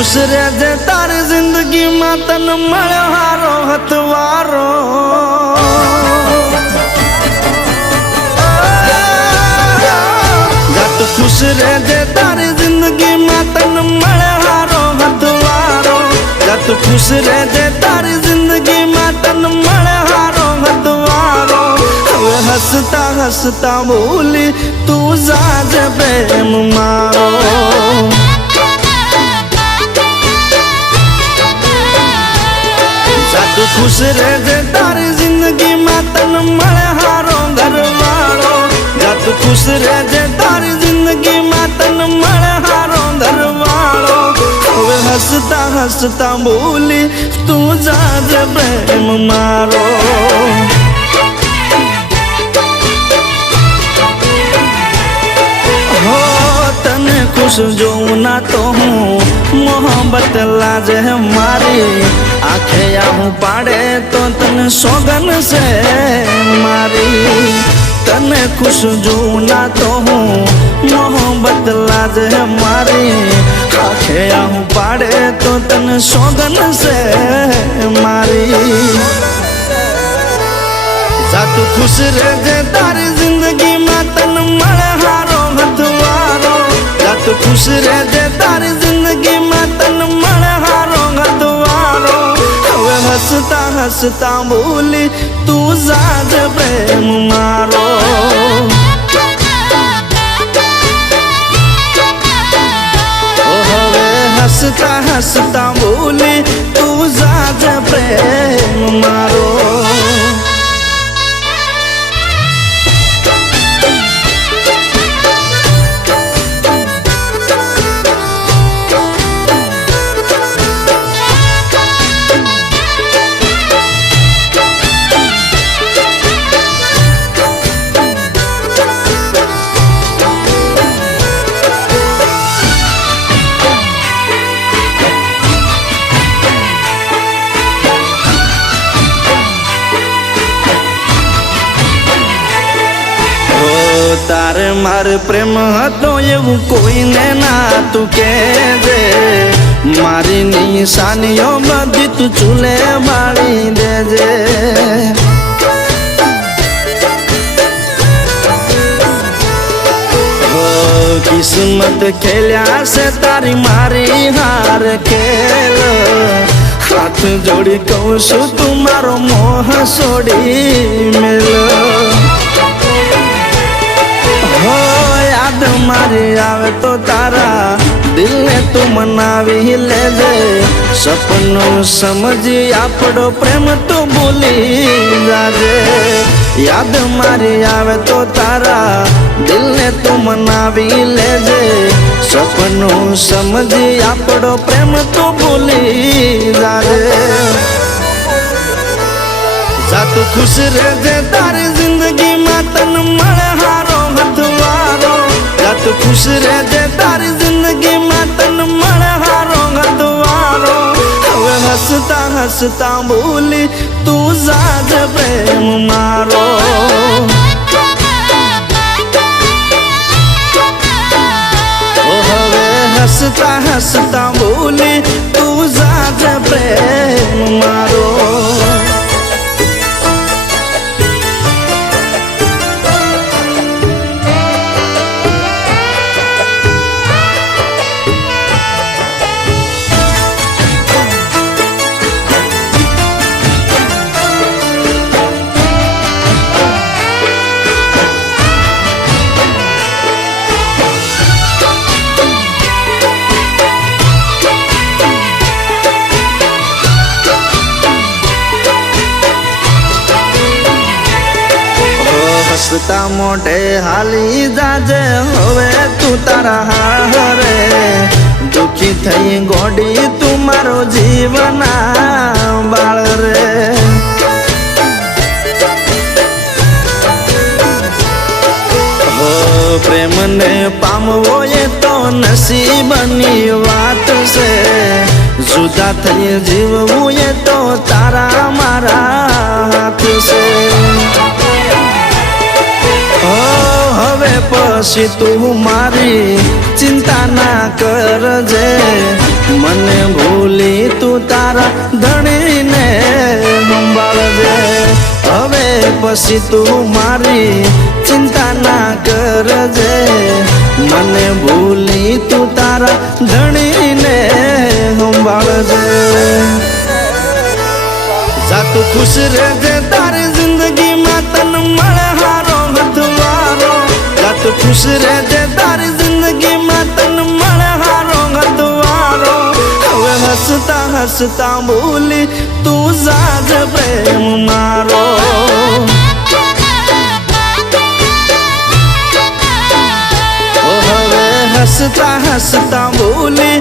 खुश रहजे तारी जिंदगी में तन मळ्यो हारो हथवारो। तू खुश रहजे तारी जिंदगी में तन मळ्यो हारो हथवारो। तू खुश रहजे तारी जिंदगी में तन मळ्यो हारो हथवारो। हवे हसता हसता बोली तू जाजे प्रेम मारो। तू खुश रहजे तारी जिंदगी में तन मळ्यो हारो घरवाळो। तू खुश रहजे तारी जिंदगी में तन मळ्यो हारो घरवाळो। हवे हसता हसता बोली तू जाजे प्रेम मारो। हो तने खुश जोऊं ना तो हूँ मोहब्बत लाजे मारी। आखे आहूं पाड़े तो तने सोगन से मारी। तने खुश जोऊं ना तो हूँ मोहब्बत लाजे मारी। आखे आहूं पाड़े तो तने सोगन से मारी। जा तू खुश रहजे तारी जिंदगी में तन मळ्यो हारो हथवारो। जा तू खुश रहजे तारी जिंदगी में तन मळ्यो हारो हथवारो। हवे हसता हसता बोली तू जाजे प्रेम मारो। हवे हसता हसता बोली तू जाजे प्रेम मारो। तारे मारे प्रेम हतो एवं कोई ने ना तू कहेजे। मारी निशानियों बदी तू चूल्हे बाड़ी देजे। हो किस्मत खेल्या से तारी मारी हार खेल। हाथ जोड़ी कहूं छू तुम्हारो मोह सोड़ी मेलो। हो याद मारी आवे तो तारा दिल ने तू मनावी लेजे। सपनों समझी आपड़ो प्रेम तू भूली जाजे। याद मारी आवे तो तारा दिल ने तू मनावी लेजे। सपनों समझी आपड़ो प्रेम तू भूली जाजे। जा तू खुश रहजे तारी जिंदगी में तन मळ्यो हारो हथवारो। तू खुश रहजे तारी जिंदगी में तन मळ्यो हारो हथवारो। हवे हसता हसता बोली तू जाजे प्रेम मारो। हवे हसता हसता बोली तू जाजे प्रेम मारो। हसता मोटे हाली जाजे होवे तू तारा हारे। दुखी थई गोडी तू मारो जीवना बाळ रे। हो प्रेम ने पामवो ये तो नसीबनी वात से। जुदा थई जीववू ये तो तारा मारा हाथ से। हवे पछी तू मारी चिंता ना करजे। મને ભૂલી તું તારા ધણીને સંભાળજે હવે પછી તું મારી ચિંતા ના કરજે મને ભૂલી તું તારા ધણીને સંભાળજે જાતું ખુશ રહેજે તારી જિંદગીમાં તન મળે હારો હથવારો જાતું ખુશ રહેજે તારી જિંદગીમાં તન મળે હારો હથવારો હવે હસતા હસતા બોલી તું જાજ પ્રેમ મારો હવે હસતા હસતા બોલી